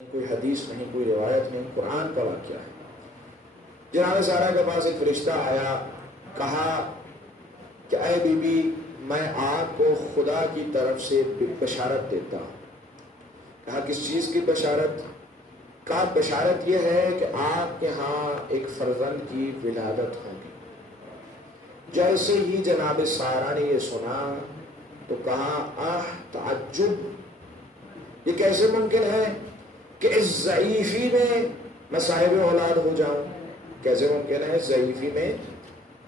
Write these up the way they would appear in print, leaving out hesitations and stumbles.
کوئی حدیث نہیں، کوئی روایت نہیں، قرآن کا واقعہ ہے۔ جناب سارا کے پاس ایک فرشتہ آیا، کہا کہ اے بی بی، میں آپ کو خدا کی طرف سے بشارت دیتا ہوں۔ کہا کس چیز کی بشارت؟ کہا بشارت یہ ہے کہ آپ کے ہاں ایک فرزند کی ولادت ہوگی۔ جیسے ہی جناب سارا نے یہ سنا تو کہا تعجب، یہ کیسے ممکن ہے کہ اس ضعیفی میں صاحب اولاد ہو جاؤں؟ کیسے ممکن ہے ضعیفی میں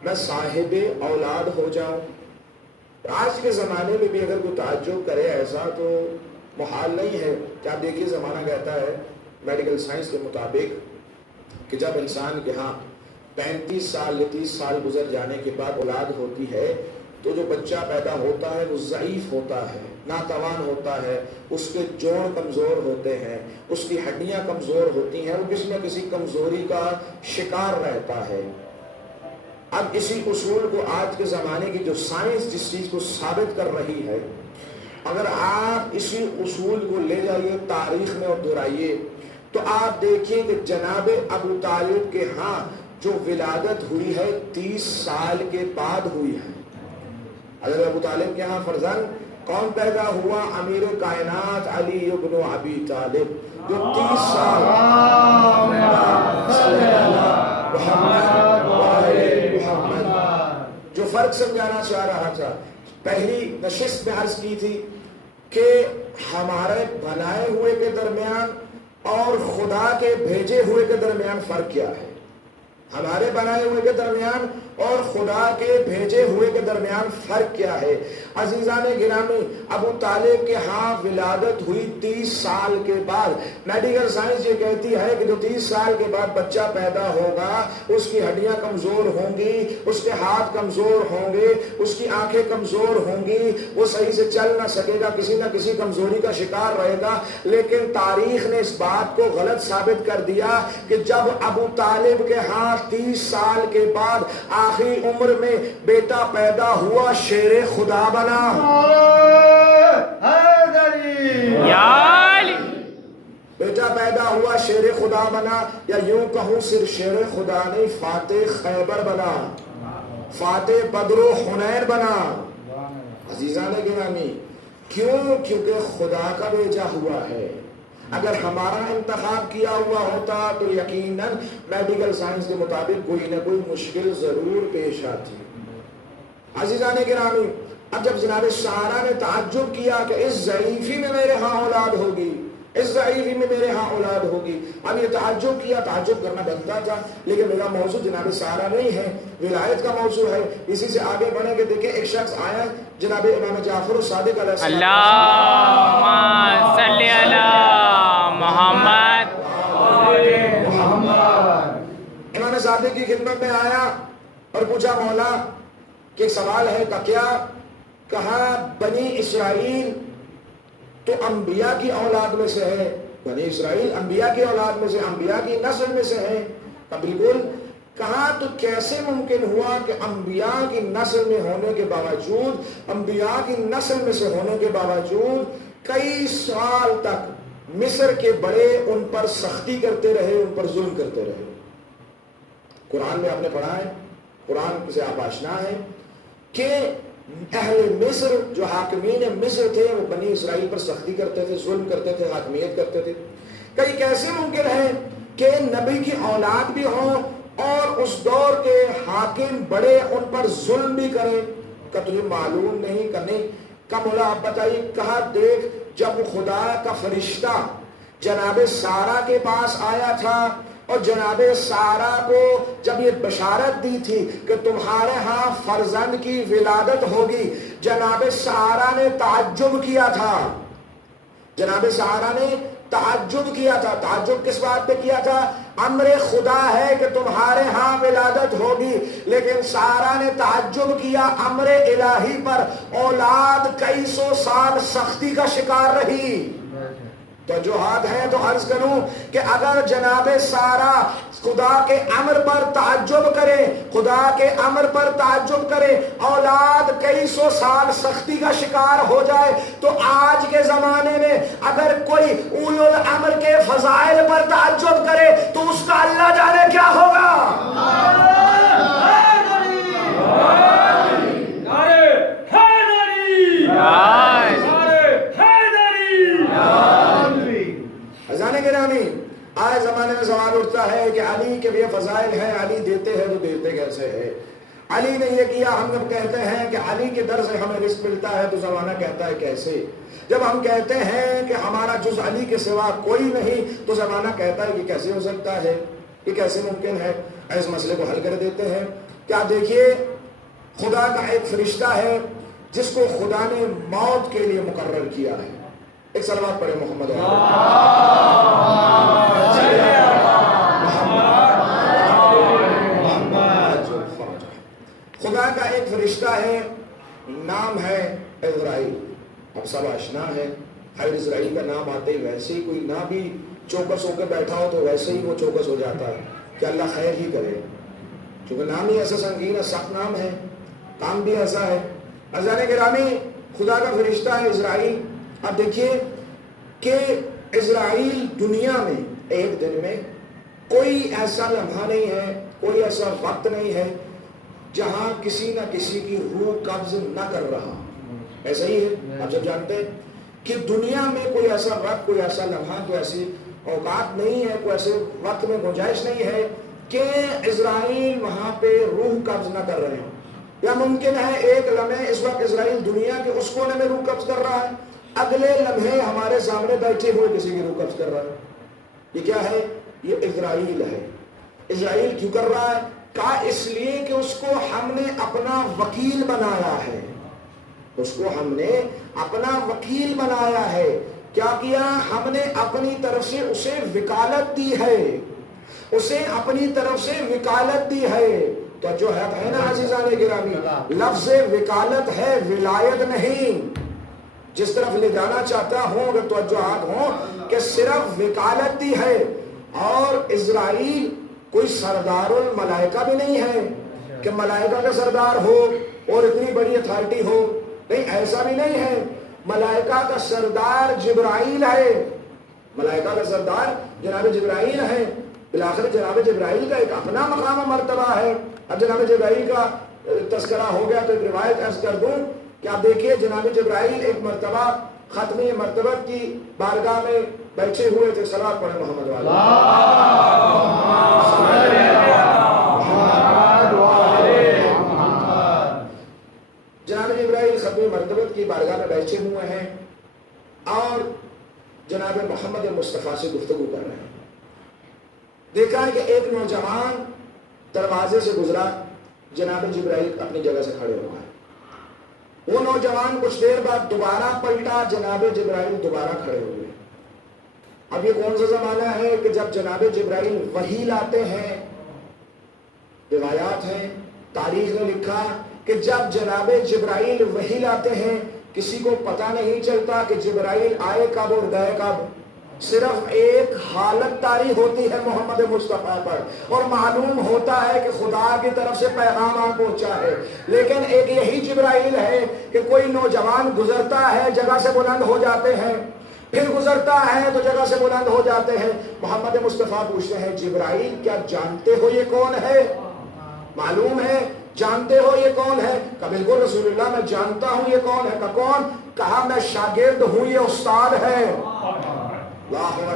میں صاحب اولاد ہو جاؤں؟ آج کے زمانے میں بھی اگر کوئی تعجب کرے ایسا تو محال نہیں ہے۔ کیا دیکھیے زمانہ کہتا ہے میڈیکل سائنس کے مطابق کہ جب انسان کے ہاں 35 سال یا 30 سال گزر جانے کے بعد اولاد ہوتی ہے تو جو بچہ پیدا ہوتا ہے وہ ضعیف ہوتا ہے، ناتوان ہوتا ہے، اس کے جوڑ کمزور ہوتے ہیں، اس کی ہڈیاں کمزور ہوتی ہیں، وہ کسی نہ کسی کمزوری کا شکار رہتا ہے۔ اب اسی اصول کو آج کے زمانے کی جو سائنس جس چیز کو ثابت کر رہی ہے، اگر آپ اسی اصول کو لے جائیے تاریخ میں اور دہرائیے تو آپ دیکھیں کہ جناب ابو طالب کے ہاں جو ولادت ہوئی ہے 30 سال کے بعد ہوئی ہے۔ حضرت ابو طالب کے ہاں فرزند کون پیدا ہوا؟ امیر کائنات علی ابن ابی طالب، جو 30 سال جو فرق سمجھانا چاہ رہا تھا۔ پہلی نشست میں عرض کی تھی کہ ہمارے بنائے ہوئے کے درمیان اور خدا کے بھیجے ہوئے کے درمیان فرق کیا ہے؟ ہمارے بنائے ہوئے کے درمیان اور خدا کے بھیجے ہوئے کے درمیان فرق کیا ہے؟ عزیزان گرامی، ابو طالب کے ہاں ولادت ہوئی 30 سال کے بعد۔ میڈیکل سائنس یہ کہتی ہے کہ جو 30 سال کے بعد بچہ پیدا ہوگا اس کی ہڈیاں کمزور ہوں گی، اس کے ہاتھ کمزور ہوں گے، اس کی آنکھیں کمزور ہوں گی، وہ صحیح سے چل نہ سکے گا، کسی نہ کسی کمزوری کا شکار رہے گا۔ لیکن تاریخ نے اس بات کو غلط ثابت کر دیا کہ جب ابو طالب کے ہاں 30 سال کے بعد آخری عمر میں بیٹا پیدا ہوا، شیر خدا بنا۔ بیٹا پیدا ہوا شیر خدا بنا، یا یوں کہوں صرف شیر خدا نہیں، فاتح خیبر بنا، فاتح بدر و حنین بنا۔ عزیزان گرامی، کیوں؟ کیونکہ خدا کا بھیجا ہوا ہے۔ اگر ہمارا انتخاب کیا ہوا ہوتا تو یقیناً میڈیکل سائنس کے مطابق کوئی نہ کوئی مشکل ضرور پیش آتی۔ عزیزان گرامی، اب جب جناب سارا نے تعجب کیا کہ اس ضعیفی میں میرے ہاں اولاد ہوگی، اس ضعیفی میں میرے ہاں اولاد ہوگی، اب یہ تعجب کیا، تعجب کرنا بنتا تھا، لیکن میرا موضوع جناب سارا نہیں ہے، ولایت کا موضوع ہے۔ اسی سے آگے بڑھیں گے۔ دیکھیں ایک شخص آیا جناب امام جعفر صادق علیہ السلام، اللہم صلی علی محمد۔ امام صادق کی خدمت میں آیا اور پوچھا مولا کہ ایک سوال ہے، کہ کیا؟ کہا بنی اسرائیل تو انبیاء کی اولاد میں سے ہے، بنی اسرائیل انبیاء کی اولاد میں سے، انبیاء کی نسل میں سے ہے۔ بالکل۔ کہا تو کیسے ممکن ہوا کہ انبیاء کی نسل میں ہونے کے باوجود، انبیاء کی نسل میں سے ہونے کے باوجود کئی سال تک مصر کے بڑے ان پر سختی کرتے رہے، ان پر ظلم کرتے رہے؟ قرآن میں آپ نے پڑھا ہے، قرآن سے آپ آشنا ہیں کہ اہل مصر جو حاکمین مصر تھے وہ بنی اسرائیل پر سختی کرتے تھے، ظلم کرتے تھے، حاکمیت کرتے تھے۔ کئی کیسے ممکن ہے کہ نبی کی اولاد بھی ہوں اور اس دور کے حاکم بڑے ان پر ظلم بھی کریں؟ کہ تجھے معلوم نہیں؟ کہ نہیں۔ کہ مولا آپ بتائیے۔ کہا دیکھ، جب خدا کا فرشتہ جناب سارا کے پاس آیا تھا اور جناب سارا کو جب یہ بشارت دی تھی کہ تمہارے ہاں فرزند کی ولادت ہوگی، جناب سارا نے تعجب کیا تھا۔ جناب سارا نے تعجب کیا تھا۔ تعجب کس بات پہ کیا تھا؟ امر خدا ہے کہ تمہارے ہاں ولادت ہوگی، لیکن سارا نے تعجب کیا امر الہی پر۔ اولاد کئی سو سال سختی کا شکار رہی، تو جو ہاتھ ہے تو عرض کروں کہ اگر جناب سارا خدا کے امر پر تعجب کرے، خدا کے امر پر تعجب کرے، اولاد کئی سو سال سختی کا شکار ہو جائے، تو آج کے زمانے میں اگر کوئی اولو الامر کے فضائل پر تعجب کرے تو اس کا اللہ جانے کیا ہوگا۔ حضران گرامی، آج زمانے میں سوال اٹھتا ہے کہ علی کے یہ فضائل ہیں، علی دیتے ہیں تو دیتے کیسے ہیں؟ علی نے یہ کیا، ہم جب کہتے ہیں کہ علی کے در سے ہمیں رزق ملتا ہے تو زمانہ کہتا ہے کیسے؟ جب ہم کہتے ہیں کہ ہمارا جز علی کے سوا کوئی نہیں تو زمانہ کہتا ہے کہ کیسے ہو سکتا ہے، یہ کیسے ممکن ہے؟ اس مسئلے کو حل کر دیتے ہیں۔ کیا دیکھیے، خدا کا ایک فرشتہ ہے جس کو خدا نے موت کے لیے مقرر کیا ہے۔ ایک صلوات پڑھے محمد خدا کا ایک فرشتہ ہے، نام ہے عزرائیل۔ اب سب آشنا ہے، ہر عزرائیل کا نام آتے ہی ویسے ہی کوئی نہ بھی چوکس ہو کے بیٹھا ہو تو ویسے ہی وہ چوکس ہو جاتا ہے کہ اللہ خیر ہی کرے، چونکہ نام ہی ایسا سنگین ہے، سخت نام ہے، کام بھی ایسا ہے۔ عزیزان گرامی، خدا کا فرشتہ ہے عزرائیل۔ اب دیکھیے کہ عزرائیل دنیا میں ایک دن میں کوئی ایسا لمحہ نہیں ہے، کوئی ایسا وقت نہیں ہے جہاں کسی نہ کسی کی روح قبض نہ کر رہا۔ ایسا ہی ہے، آپ جب جانتے ہیں کہ دنیا میں کوئی ایسا وقت، کوئی ایسا لمحہ، کوئی ایسی اوقات نہیں ہے، کوئی ایسے وقت میں گنجائش نہیں ہے کہ عزرائیل وہاں پہ روح قبض نہ کر رہے ہیں۔ یا ممکن ہے ایک لمحے اس وقت عزرائیل دنیا کے اس کونے میں روح قبض کر رہا ہے، اگلے لمحے ہمارے سامنے بیٹھے ہوئے کسی کی روح قبض کر رہا ہے۔ یہ کیا ہے؟ یہ عزرائیل ہے۔ عزرائیل کیوں کر رہا ہے؟ کہا اس لیے کہ اس کو ہم نے اپنا وکیل بنایا ہے، اس کو ہم نے اپنا وکیل بنایا ہے۔ کیا کیا؟ ہم نے اپنی طرف سے اسے وکالت دی ہے، اسے اپنی طرف سے وکالت دی ہے۔ تو جو ہے نا عزیزان گرامی، لفظ وکالت ہے، ولایت نہیں۔ جس طرف لے جانا چاہتا ہوں، اگر توجہات ہوں کہ صرف وکالت دی ہے، اور عزرائیل کوئی سردار الملائکہ بھی نہیں ہے کہ ملائکہ کا سردار ہو اور اتنی بڑی اتھارٹی ہو، نہیں، ایسا بھی نہیں ہے۔ ملائکہ کا سردار جبرائیل ہے، ملائکہ کا سردار جناب جبرائیل ہے۔ بالآخر جناب جبرائیل کا ایک اپنا مقام و مرتبہ ہے۔ اب جناب جبرائیل کا تذکرہ ہو گیا تو ایک روایت عرض کر دوں کہ آپ دیکھیے جناب جبرائیل ایک مرتبہ ختمی مرتبت کی بارگاہ میں بیٹھے ہوئے تھے۔ صلوات پڑھیں محمد والا۔ جناب جبرائیل ختمی مرتبت کی بارگاہ میں بیٹھے ہوئے ہیں اور جناب محمد مصطفیٰ سے گفتگو کر رہے ہیں۔ دیکھا ہے کہ ایک نوجوان دروازے سے گزرا، جناب جبرائیل اپنی جگہ سے کھڑے ہوا ہے۔ وہ نوجوان کچھ دیر بعد دوبارہ پلٹا، جناب جبرائیل دوبارہ کھڑے ہوئے۔ اب یہ کون سا زمانہ ہے کہ جب جناب جبرائیل وحی لاتے ہیں؟ روایات ہیں، تاریخ نے لکھا کہ جب جناب جبرائیل وحی لاتے ہیں کسی کو پتہ نہیں چلتا کہ جبرائیل آئے کب اور گئے کب، صرف ایک حالت طاری ہوتی ہے محمد مصطفیٰ پر اور معلوم ہوتا ہے کہ خدا کی طرف سے پیغام آن پہنچا ہے۔ لیکن ایک یہی جبرائیل ہے کہ کوئی نوجوان گزرتا ہے جگہ سے بلند ہو جاتے ہیں، پھر گزرتا ہے تو جگہ سے بلند ہو جاتے ہیں۔ محمد مصطفیٰ پوچھتے ہیں جبرائیل کیا جانتے ہو یہ کون ہے؟ معلوم ہے؟ جانتے ہو یہ کون ہے؟ کہا بالکل رسول اللہ میں جانتا ہوں یہ کون ہے۔ کہا کون؟ کہا میں شاگرد ہوں، یہ استاد ہے۔ نعرہ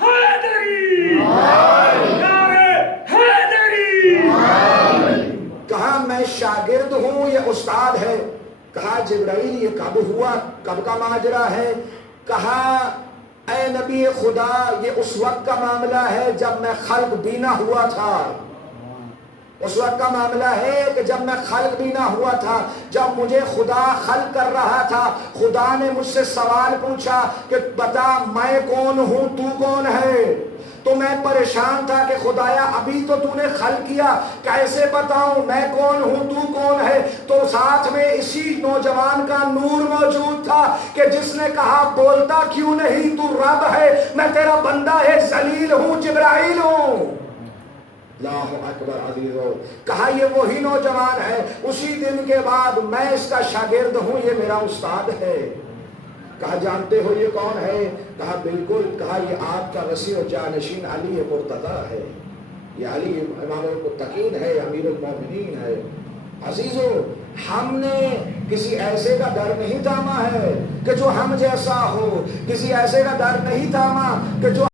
حیدری، نعرہ حیدری۔ کہا میں شاگرد ہوں، یہ استاد ہے۔ کہا جبرائیل یہ کب ہوا، کب کا ماجرا ہے؟ کہا اے نبی خدا یہ اس وقت کا معاملہ ہے جب میں خلق بینا ہوا تھا۔ اس وقت کا معاملہ ہے کہ جب میں خلق بھی نہ ہوا تھا، جب مجھے خدا خلق کر رہا تھا، خدا نے مجھ سے سوال پوچھا کہ بتا میں کون ہوں، تو کون ہے؟ تو میں پریشان تھا کہ خدایا ابھی تو نے خلق کیا، کیسے بتاؤں میں کون ہوں تو کون ہے؟ تو ساتھ میں اسی نوجوان کا نور موجود تھا کہ جس نے کہا بولتا کیوں نہیں، تو رب ہے، میں تیرا بندہ ہے، ذلیل ہوں، جبرائیل ہوں۔ اللہ اکبر عزیزو، کہا یہ وہی نوجوان ہے۔ اسی دن کے بعد میں اس کا شاگرد ہوں، یہ میرا استاد ہے۔ کہا جانتے ہو یہ کون ہے؟ کہا بالکل۔ کہا یہ آپ کا وسیع و جانشین علی مرتضیٰ ہے، یہ علی امام المتقین ہے، امیر المومنین ہے۔ عزیزو، ہم نے کسی ایسے کا در نہیں تھاما ہے کہ جو ہم جیسا ہو، کسی ایسے کا در نہیں تھاما کہ جو